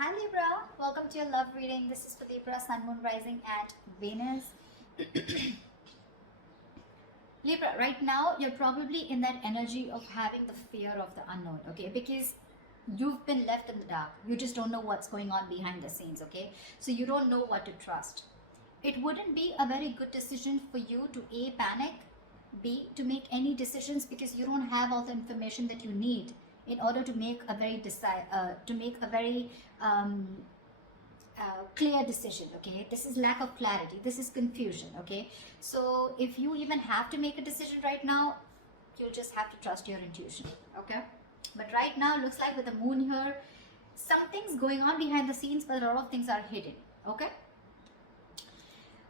Hi Libra, welcome to your love reading. This is for Libra, Sun, Moon, Rising at Venus. Libra, right now you're probably in that energy of having the fear of the unknown, okay? Because you've been left in the dark. You just don't know what's going on behind the scenes, okay? So you don't know what to trust. It wouldn't be a very good decision for you to A, panic, B, to make any decisions because you don't have all the information that you need in order to make a very um, clear decision. Okay, this is lack of clarity, this is confusion. Okay, so if you even have to make a decision right now, you'll just have to trust your intuition. Okay, but right now looks like with the moon here, something's going on behind the scenes, but a lot of things are hidden. Okay,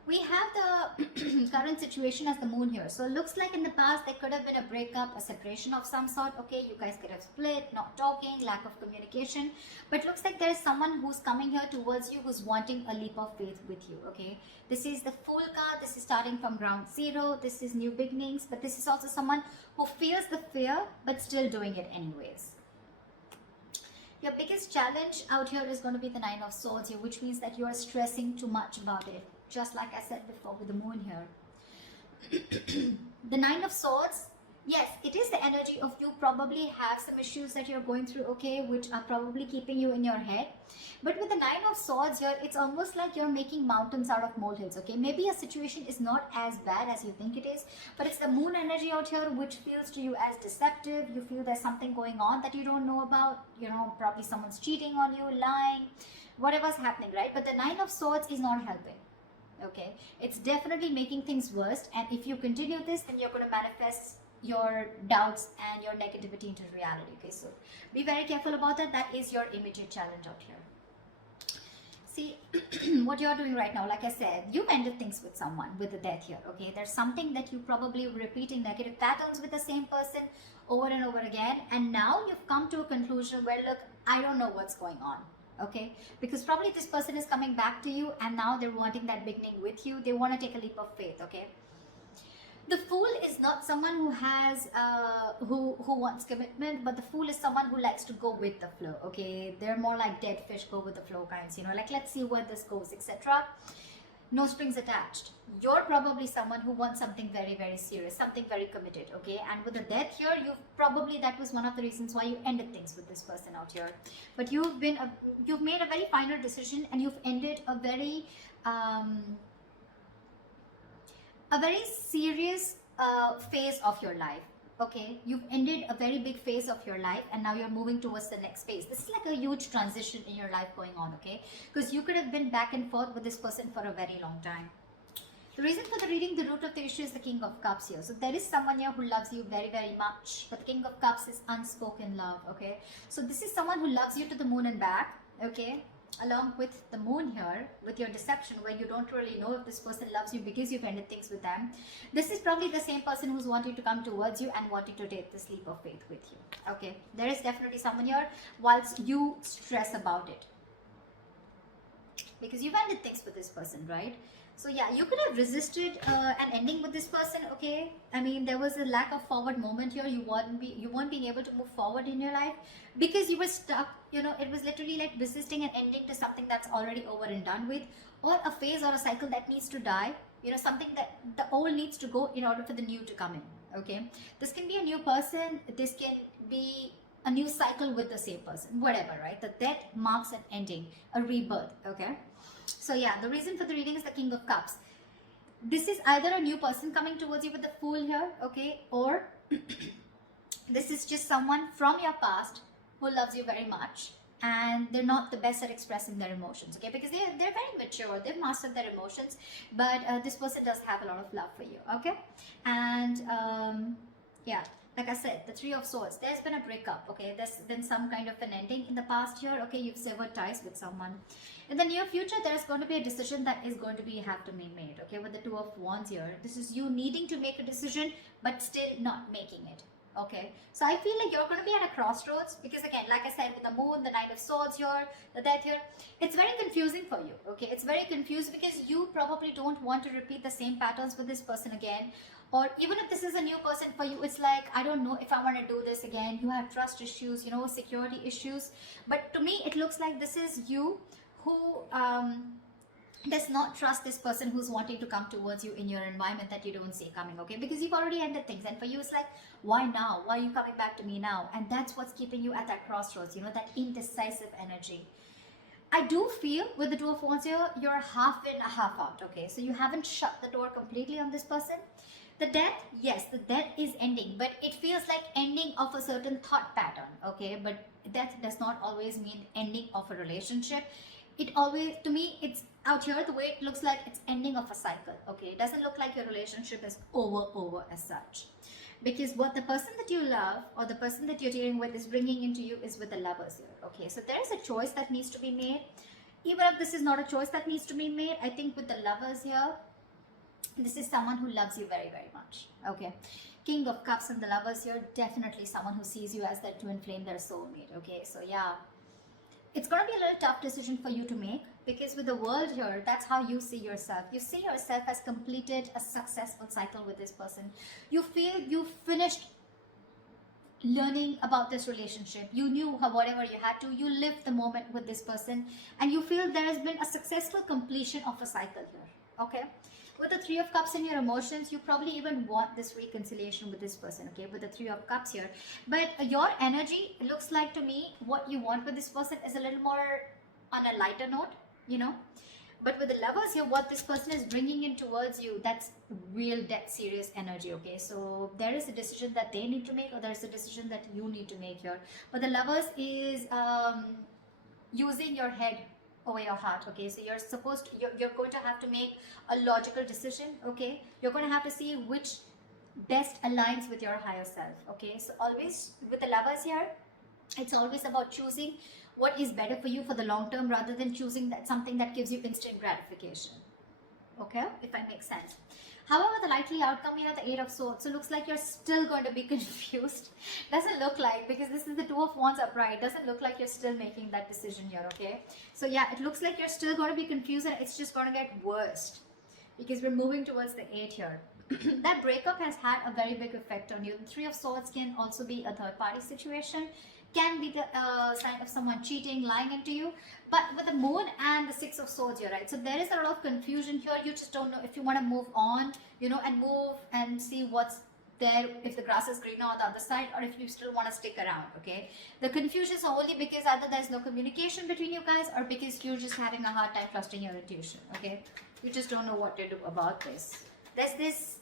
we have the current situation as the moon here. So it looks like in the past there could have been a breakup, a separation of some sort. Okay, you guys could have split, not talking, lack of communication. But looks like there is someone who's coming here towards you who's wanting a leap of faith with you. Okay, this is the Fool card. This is starting from ground zero. This is new beginnings. But this is also someone who feels the fear but still doing it anyways. Your biggest challenge out here is going to be the Nine of Swords here, which means that you are stressing too much about it. Just like I said before with the moon here. The Nine of Swords, yes, it is the energy of you probably have some issues that you're going through, okay, which are probably keeping you in your head. But with the Nine of Swords here, it's almost like you're making mountains out of molehills, okay. Maybe a situation is not as bad as you think it is, but it's the moon energy out here which feels to you as deceptive. You feel there's something going on that you don't know about, you know, probably someone's cheating on you, lying, whatever's happening, right? But the Nine of Swords is not helping. Okay, it's definitely making things worse, and if you continue this, then you're going to manifest your doubts and your negativity into reality. Okay, so be very careful about that. That is your immediate challenge out here. See, what you're doing right now, like I said, you've ended things with someone with the death here. Okay, there's something that you probably repeating negative patterns with the same person over and over again, and now you've come to a conclusion where, look, I don't know what's going on. Okay, because probably this person is coming back to you and now they're wanting that beginning with you. They want to take a leap of faith. Okay, the Fool is not someone who has who wants commitment, but the Fool is someone who likes to go with the flow. Okay, they're more like dead fish, go with the flow kinds, you know, like let's see where this goes, etc. No strings attached. You're probably someone who wants something very, very serious, something very committed. Okay, and with the death here, you've probably, that was one of the reasons why you ended things with this person out here. But you've made a very final decision, and you've ended a very serious phase of your life. Okay, you've ended a very big phase of your life, and now you're moving towards the next phase. This is like a huge transition in your life going on. Okay, because you could have been back and forth with this person for a very long time. The reason for the reading, the root of the issue is the King of Cups here. So there is someone here who loves you very, very much, but the King of Cups is unspoken love. Okay, so this is someone who loves you to the moon and back. Okay, along with the moon here, with your deception, where you don't really know if this person loves you because you've ended things with them. This is probably the same person who's wanting to come towards you and wanting to take this leap of faith with you. Okay, there is definitely someone here whilst you stress about it, because you've ended things with this person, right? So yeah, you could have resisted an ending with this person. Okay, I mean, there was a lack of forward moment here. You weren't being able to move forward in your life because you were stuck. You know, it was literally like resisting an ending to something that's already over and done with, or a phase or a cycle that needs to die. You know, something that the old needs to go in order for the new to come in. Okay, this can be a new person. This can be a new cycle with the same person, whatever, right? The death marks an ending, a rebirth. Okay, so yeah, the reason for the reading is the King of Cups. This is either a new person coming towards you with the Fool here, okay, or this is just someone from your past who loves you very much, and they're not the best at expressing their emotions. Okay, because they're very mature, they've mastered their emotions, but this person does have a lot of love for you. Okay, and yeah, like I said, the Three of Swords, there's been a breakup. Okay, there's been some kind of an ending in the past here. Okay, you've severed ties with someone. In the near future, there's going to be a decision that is going to have to be made. Okay, with the Two of Wands here, this is you needing to make a decision but still not making it. Okay, so I feel like you're going to be at a crossroads, because again, like I said, with the moon, the Knight of Swords here, the death here, it's very confusing for you. Okay, it's very confused because you probably don't want to repeat the same patterns with this person again, Or even if this is a new person for you, it's like, I don't know if I want to do this again. You have trust issues, you know, security issues. But to me, it looks like this is you who does not trust this person who's wanting to come towards you in your environment that you don't see coming, okay? Because you've already ended things, and for you it's like, why now? Why are you coming back to me now? And that's what's keeping you at that crossroads, you know, that indecisive energy. I do feel with the Two of Wands here, you're half in, half out, okay? So you haven't shut the door completely on this person. The death, yes, the death is ending, but it feels like ending of a certain thought pattern, okay? But death does not always mean ending of a relationship. It always, to me, it's out here, the way it looks like it's ending of a cycle, okay? It doesn't look like your relationship is over as such. Because what the person that you love or the person that you're dealing with is bringing into you is with the Lovers here, okay? So there is a choice that needs to be made. Even if this is not a choice that needs to be made, I think with the Lovers here, this is someone who loves you very much, okay? King of Cups and the Lovers here, definitely someone who sees you as their twin flame, their soulmate, okay? So yeah, it's going to be a little tough decision for you to make, because with the World here, that's how you see yourself. You see yourself as completed a successful cycle with this person. You feel you finished learning about this relationship. You knew how, whatever you had to, you lived the moment with this person, and you feel there has been a successful completion of a cycle here, okay? With the Three of Cups in your emotions, you probably even want this reconciliation with this person, okay, with the Three of Cups here. But your energy, it looks like to me, what you want with this person is a little more on a lighter note, you know. But with the Lovers here, what this person is bringing in towards you, that's real dead serious energy, okay. So there is a decision that they need to make, or there's a decision that you need to make here. But the Lovers is using your head over your heart, okay? So you're supposed to, you're going to have to make a logical decision, okay? You're going to have to see which best aligns with your higher self, okay? So always with the Lovers here, it's always about choosing what is better for you for the long term, rather than choosing that something that gives you instant gratification, okay, if I make sense. However, the likely outcome here, the Eight of Swords, so looks like you're still going to be confused. Doesn't look like, because this is the Two of Wands upright, doesn't look like you're still making that decision here, okay? So yeah, it looks like you're still going to be confused, and it's just going to get worse, because we're moving towards the 8 here. That breakup has had a very big effect on you. The Three of Swords can also be a third party situation, can be the sign of someone cheating, lying into you. But with the Moon and the Six of Swords here, right? So there is a lot of confusion here. You just don't know if you want to move on, you know, and move and see what's there, if the grass is greener on the other side, or if you still want to stick around, okay? The confusion is only because either there's no communication between you guys, or because you're just having a hard time trusting your intuition, okay? You just don't know what to do about this. There's this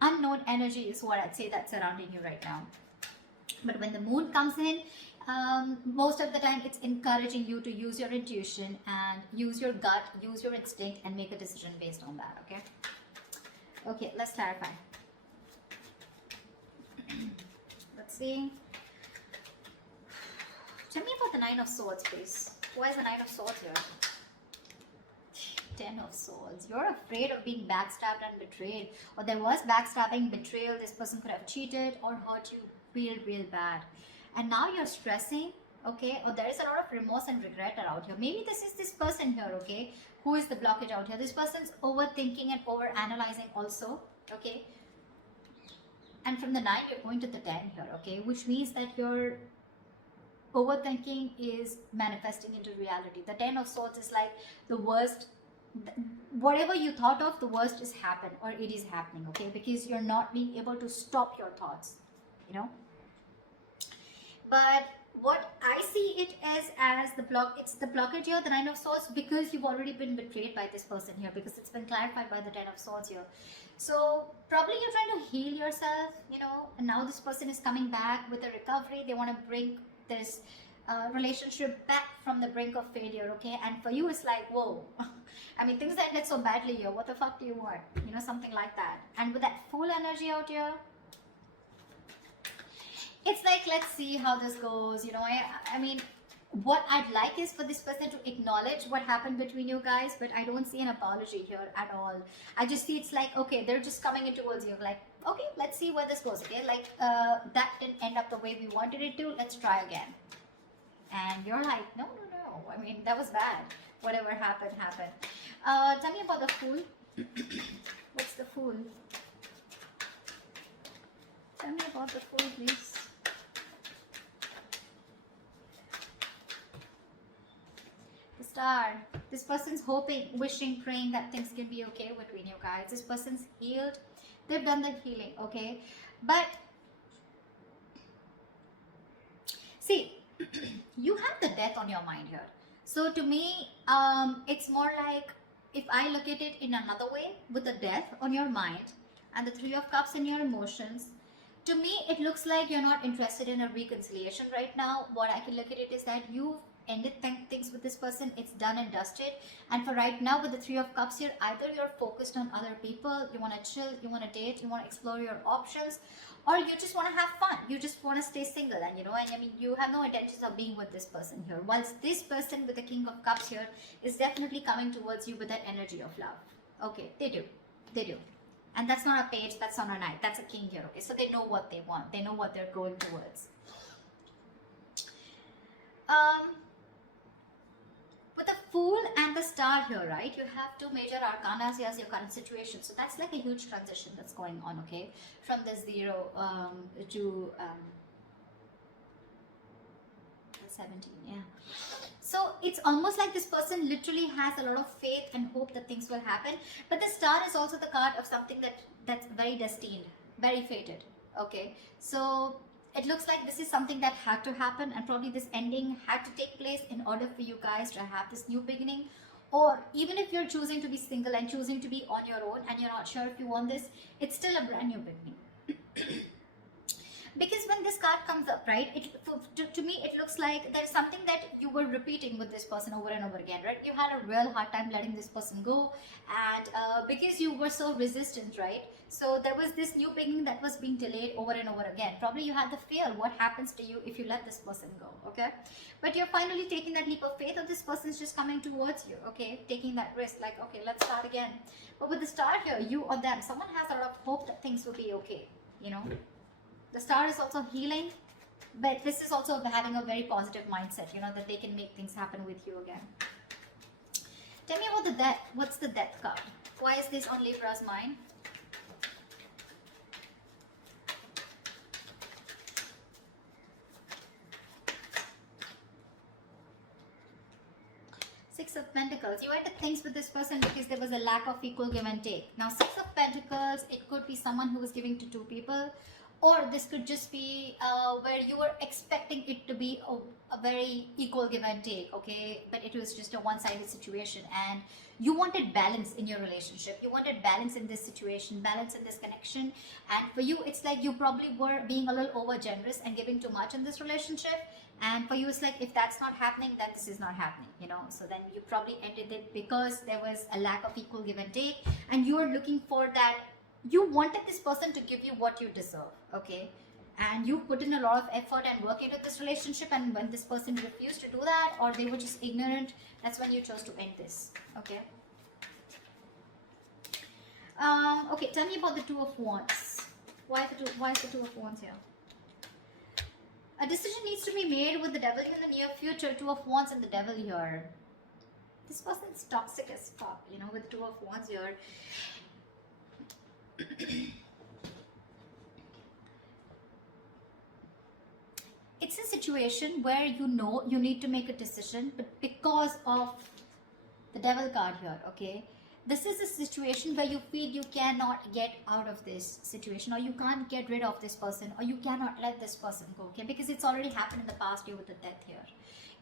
unknown energy is what I'd say that's surrounding you right now. But when the Moon comes in, most of the time it's encouraging you to use your intuition and use your gut, use your instinct, and make a decision based on that, okay? Okay, let's clarify. Let's see. Tell me about the Nine of Swords, please. Why is the Nine of Swords here? 10 of Swords. You're afraid of being backstabbed and betrayed. Or there was backstabbing, betrayal. This person could have cheated or hurt you real bad. And now you're stressing, okay? Or there is a lot of remorse and regret around here. Maybe this is this person here, okay? Who is the blockage out here? This person's overthinking and over-analyzing also, okay? And from the 9, you're going to the 10 here, okay? Which means that your overthinking is manifesting into reality. The 10 of Swords is like the worst. Whatever you thought of, the worst is happened, or it is happening, okay? Because you're not being able to stop your thoughts, you know? But what I see it as the it's the blockage here, the Nine of Swords, because you've already been betrayed by this person here, because it's been clarified by the 10 of Swords here. So probably you're trying to heal yourself, you know, and now this person is coming back with a recovery. They want to bring this relationship back from the brink of failure, okay? And for you, it's like, whoa. I mean, things ended so badly here. What the fuck do you want? You know, something like that. And with that full energy out here, it's like, let's see how this goes. You know, I mean, what I'd like is for this person to acknowledge what happened between you guys, but I don't see an apology here at all. I just see it's like, okay, they're just coming in towards you, like, okay, let's see where this goes, okay? Like, that didn't end up the way we wanted it to. Let's try again. And you're like, no. I mean, that was bad. Whatever happened, happened. Tell me about the Fool. What's the Fool? Tell me about the Fool, please. The Star. This person's hoping, wishing, praying that things can be okay between you guys. This person's healed. They've done the healing, okay? But see, you have the death on your mind here. So to me, it's more like, if I look at it in another way, with the death on your mind and the Three of Cups in your emotions, to me it looks like you're not interested in a reconciliation right now. What I can look at it is that you've ended things with this person. It's done and dusted. And for right now, with the Three of Cups here, either you're focused on other people, you want to chill, you want to date, you want to explore your options, or you just want to have fun, you just want to stay single. And and I mean, you have no intentions of being with this person here, whilst this person with the King of Cups here is definitely coming towards you with that energy of love. Okay, they do. And that's not a page, that's not a knight, that's a king here. Okay, so they know what they want, they know what they're going towards. With the Fool and the Star here, right, you have two major arcanas as your current situation. So that's like a huge transition that's going on, okay, from the 0 to 17, yeah. So it's almost like this person literally has a lot of faith and hope that things will happen. But the Star is also the card of something that's very destined, very fated, okay. So it looks like this is something that had to happen, and probably this ending had to take place in order for you guys to have this new beginning. Or even if you're choosing to be single and choosing to be on your own and you're not sure if you want this, it's still a brand new beginning. Because when this card comes up, right, to me it looks like there's something that you were repeating with this person over and over again, right? You had a real hard time letting this person go, and because you were so resistant, right? So there was this new beginning that was being delayed over and over again. Probably you had the fear, what happens to you if you let this person go, okay? But you're finally taking that leap of faith, or this person's just coming towards you, okay? Taking that risk, like, okay, let's start again. But with the Star here, you or them, someone has a lot of hope that things will be okay, The Star is also healing, but this is also having a very positive mindset, that they can make things happen with you again. Tell me about the death. What's the Death card? Why is this on Libra's mind? Six of Pentacles. You ended things with this person because there was a lack of equal give and take. Now, Six of Pentacles, it could be someone who was giving to two people. Or this could just be where you were expecting it to be a very equal give and take, okay? But it was just a one-sided situation, and you wanted balance in your relationship. You wanted balance in this situation, balance in this connection. And for you, it's like you probably were being a little over-generous and giving too much in this relationship. And for you, it's like, if that's not happening, then this is not happening, So then you probably ended it because there was a lack of equal give and take. And you were looking for that. You wanted this person to give you what you deserve, okay? And you put in a lot of effort and work into this relationship, and when this person refused to do that, or they were just ignorant, that's when you chose to end this, okay? Okay, tell me about the Two of Wands. Why is the Two of Wands here? A decision needs to be made with the Devil in the near future. Two of Wands and the Devil here. This person's toxic as fuck, with Two of Wands here. It's a situation where you need to make a decision, but because of the Devil card here, okay, this is a situation where you feel you cannot get out of this situation, or you can't get rid of this person, or you cannot let this person go, okay, because it's already happened in the past year with the Death here.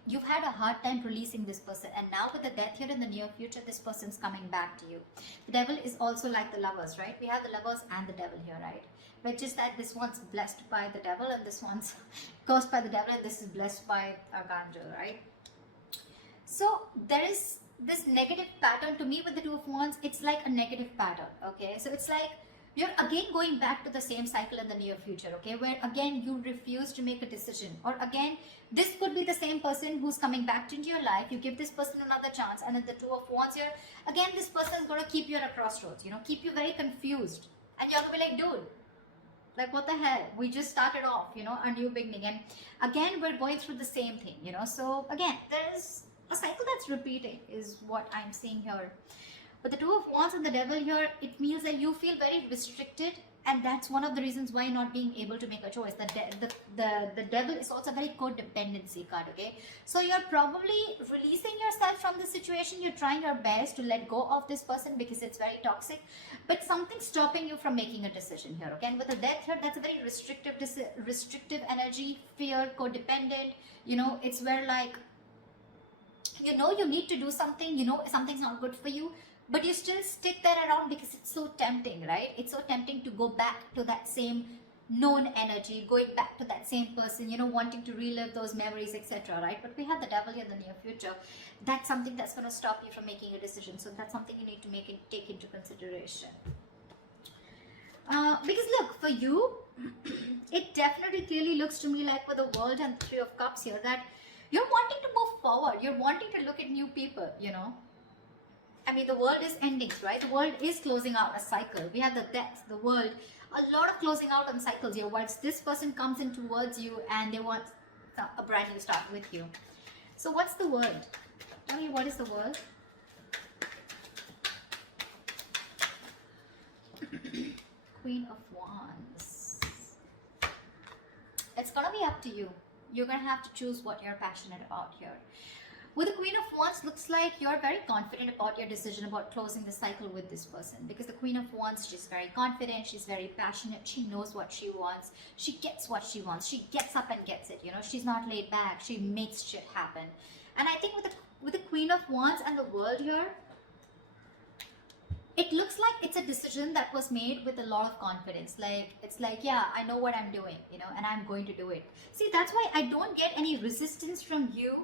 You've had a hard time releasing this person, and now with the Death here in the near future, this person's coming back to you. The Devil is also like the Lovers, right? We have the Lovers and the Devil here, right? But just that this one's blessed by the Devil, and this one's cursed by the Devil, and this is blessed by Archangel, right? So there is this negative pattern to me with the Two of Wands. It's like a negative pattern, okay? So it's like you're again going back to the same cycle in the near future, okay, where again you refuse to make a decision, or again this could be the same person who's coming back into your life. You give this person another chance, and then the Two of Wands here, again this person is going to keep you at a crossroads, keep you very confused, and you're going to be like, dude, like, what the hell, we just started off, a new beginning, and again we're going through the same thing, so again there is a cycle that's repeating is what I'm seeing here. But the Two of Wands and the Devil here, it means that you feel very restricted And that's one of the reasons why not being able to make a choice. The devil is also a very codependency card, okay? So you're probably releasing yourself from the situation. You're trying your best to let go of this person because it's very toxic, but something's stopping you from making a decision here, okay? And with the death here, that's a very restrictive energy, fear, codependent. You know, it's where like, you know, you need to do something, you know something's not good for you, but you still stick there around because it's so tempting, right? It's so tempting to go back to that same known energy, going back to that same person, you know, wanting to relive those memories, etc., right? But we have the devil in the near future. That's something that's going to stop you from making a decision. So that's something you need to take into consideration. Because look, for you, it definitely clearly looks to me like with the World and 3 of Cups here, that you're wanting to move forward. You're wanting to look at new people, you know. I mean, the world is ending, right? The world is closing out a cycle. We have the death, the world, a lot of closing out on cycles here. Once this person comes in towards you and they want a brand new start with you. So what's the world? Tell me, what is the world? Queen of Wands. It's gonna be up to you. You're gonna have to choose what you're passionate about here. With the Queen of Wands, looks like you're very confident about your decision about closing the cycle with this person, because the Queen of Wands, she's very confident, she's very passionate, she knows what she wants, she gets what she wants, she gets up and gets it, you know, she's not laid back, she makes shit happen. And I think with the Queen of Wands and the World here, it looks like it's a decision that was made with a lot of confidence. Like, it's like, yeah, I know what I'm doing, you know, and I'm going to do it. See, that's why I don't get any resistance from you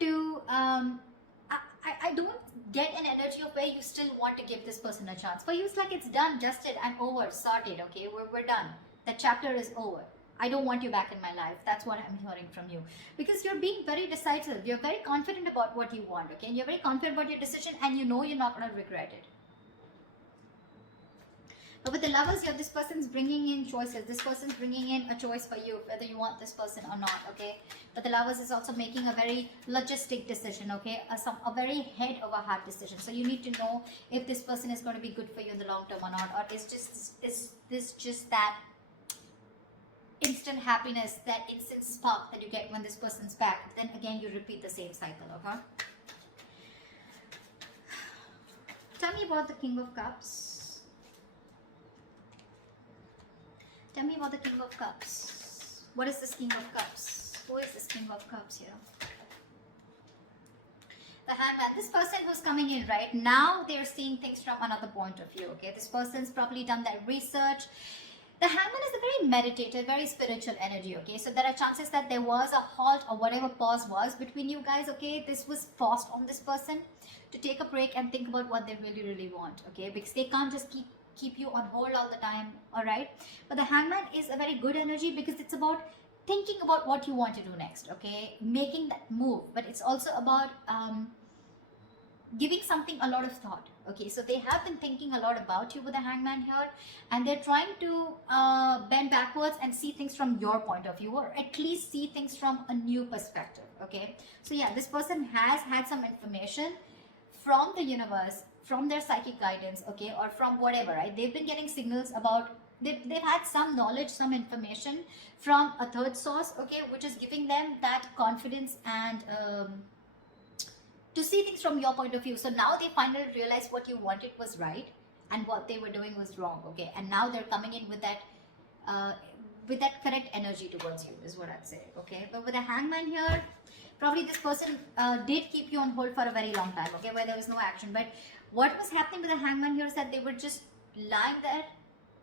to, I don't get an energy of where you still want to give this person a chance. For you, it's like it's done, dusted, and over, sorted, okay? We're done. That chapter is over. I don't want you back in my life. That's what I'm hearing from you. Because you're being very decisive. You're very confident about what you want, okay? And you're very confident about your decision, and you know you're not going to regret it. But with the Lovers here, this person's bringing in choices. This person's bringing in a choice for you, whether you want this person or not, okay? But the Lovers is also making a very logistic decision, okay? A very head over heart decision. So you need to know if this person is going to be good for you in the long term or not. Or is this just that instant happiness, that instant spark that you get when this person's back? Then again, you repeat the same cycle, okay? Tell me about the King of Cups. Tell me about the King of Cups. What is this King of Cups? Who is this King of Cups here? The Hangman. This person who's coming in right now, they're seeing things from another point of view, okay? This person's probably done that research. The Hangman is a very meditative, very spiritual energy, okay? So there are chances that there was a halt or whatever pause was between you guys, okay? This was forced on this person to take a break and think about what they really, really want, okay? Because they can't just keep you on hold all the time, all right? But the Hangman is a very good energy because it's about thinking about what you want to do next, okay? Making that move. But it's also about giving something a lot of thought, okay? So they have been thinking a lot about you with the Hangman here, and they're trying to bend backwards and see things from your point of view, or at least see things from a new perspective, okay? So yeah, this person has had some information from the universe, from their psychic guidance, okay, or from whatever, right? They've been getting signals about, they've had some knowledge, some information from a third source, okay, which is giving them that confidence and to see things from your point of view. So now they finally realize what you wanted was right and what they were doing was wrong, okay? And now they're coming in with that correct energy towards you, is what I'd say, okay? But with a Hangman here, probably this person did keep you on hold for a very long time, okay, where there was no action. But what was happening with the Hangman here is that they were just lying there,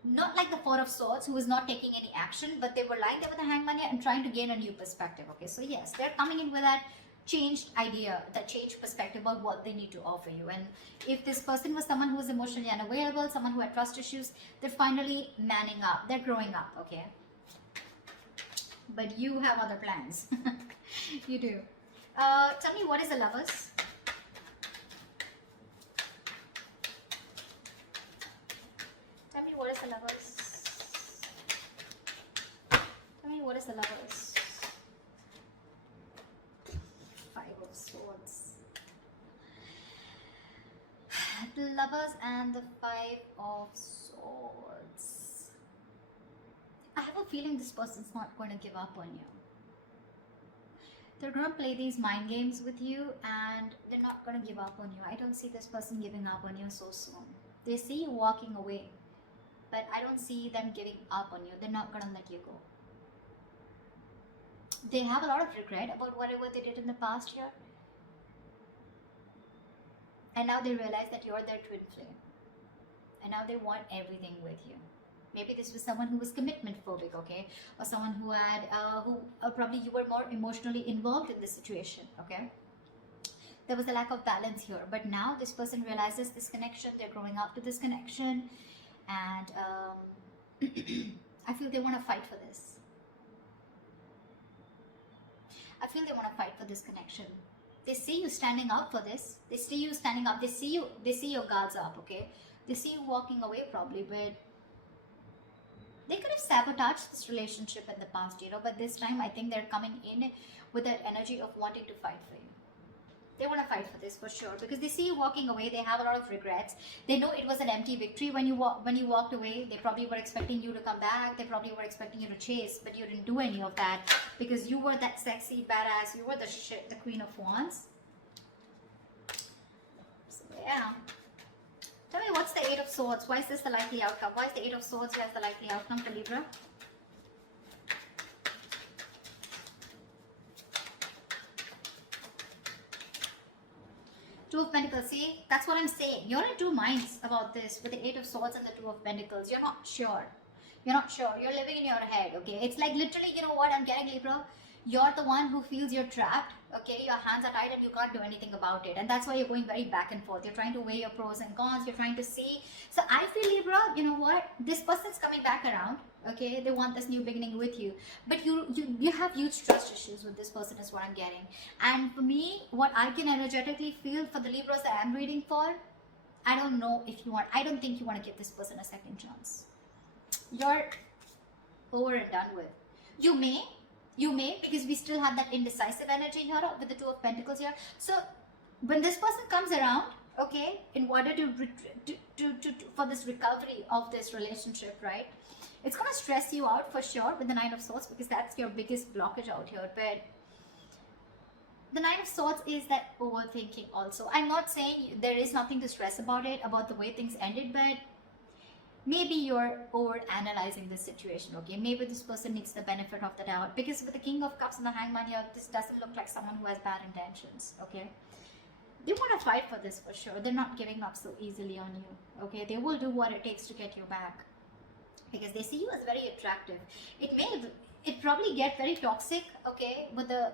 not like the Four of Swords, who was not taking any action, but they were lying there with the Hangman here and trying to gain a new perspective, okay? So yes, they're coming in with that changed idea, that changed perspective about what they need to offer you. And if this person was someone who was emotionally unavailable, someone who had trust issues, they're finally manning up, they're growing up, okay? But you have other plans. You do. Tell me, what is the Lovers? Tell me, what is the Lovers? Tell me, what is the Lovers? Five of Swords. The Lovers and the Five of Swords. I have a feeling this person's not going to give up on you. They're going to play these mind games with you and they're not going to give up on you. I don't see this person giving up on you so soon. They see you walking away, but I don't see them giving up on you. They're not going to let you go. They have a lot of regret about whatever they did in the past year. And now they realize that you're their twin flame. And now they want everything with you. Maybe this was someone who was commitment phobic, okay? Or someone who had, probably you were more emotionally involved in this situation, okay? There was a lack of balance here. But now this person realizes this connection. They're growing up to this connection. And I feel they want to fight for this. I feel they want to fight for this connection. They see you standing up for this. They see you standing up. They see your guards up, okay? They see you walking away probably, but they could have sabotaged this relationship in the past, you know, but this time I think they're coming in with that energy of wanting to fight for you. They want to fight for this for sure because they see you walking away. They have a lot of regrets. They know it was an empty victory when you walked away. They probably were expecting you to come back. They probably were expecting you to chase, but you didn't do any of that because you were that sexy badass. You were the Queen of Wands. So yeah. Tell me, what's the Eight of Swords? Why is this the likely outcome? Why is the Eight of Swords as the likely outcome for Libra? Two of Pentacles. See, that's what I'm saying. You're in two minds about this with the Eight of Swords and the Two of Pentacles. You're not sure. You're not sure. You're living in your head, okay? It's like literally, you know what I'm getting, Libra? You're the one who feels you're trapped, okay? Your hands are tied and you can't do anything about it. And that's why you're going very back and forth. You're trying to weigh your pros and cons. You're trying to see. So I feel, Libra, you know what? This person's coming back around, okay? They want this new beginning with you. But you have huge trust issues with this person is what I'm getting. And for me, what I can energetically feel for the Libras that I'm reading for, I don't know if you want, I don't think you want to give this person a second chance. You're over and done with. You may, because we still have that indecisive energy here with the Two of Pentacles here. So when this person comes around, okay, in order to for this recovery of this relationship, right, it's going to stress you out for sure with the Nine of Swords because that's your biggest blockage out here. But the Nine of Swords is that overthinking also. I'm not saying there is nothing to stress about it, about the way things ended, but maybe you're over analyzing this situation, okay? Maybe this person needs the benefit of the doubt because with the King of Cups and the Hangman here, this doesn't look like someone who has bad intentions, okay? They want to fight for this for sure. They're not giving up so easily on you, okay? They will do what it takes to get you back because they see you as very attractive. It probably get very toxic, okay? With the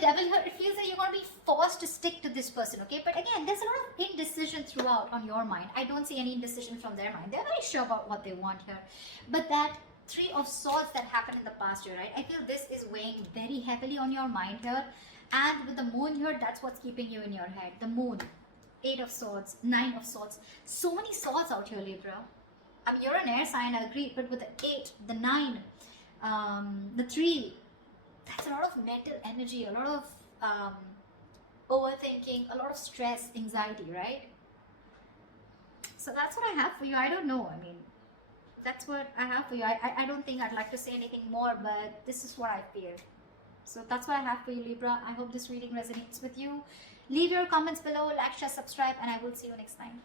Devil here, it feels like you're going to be forced to stick to this person, okay? But again, there's a lot of indecision throughout on your mind. I don't see any indecision from their mind. They're very sure about what they want here. But that Three of Swords that happened in the past year, right? I feel this is weighing very heavily on your mind here. And with the Moon here, that's what's keeping you in your head. The Moon, Eight of Swords, Nine of Swords. So many swords out here, Libra. I mean, you're an air sign, I agree. But with the 8, the 9, the 3, that's a lot of mental energy, a lot of overthinking, a lot of stress, anxiety, right? So that's what I have for you. I don't know. I mean, that's what I have for you. I don't think I'd like to say anything more, but this is what I feel. So that's what I have for you, Libra. I hope this reading resonates with you. Leave your comments below, like, share, subscribe, and I will see you next time.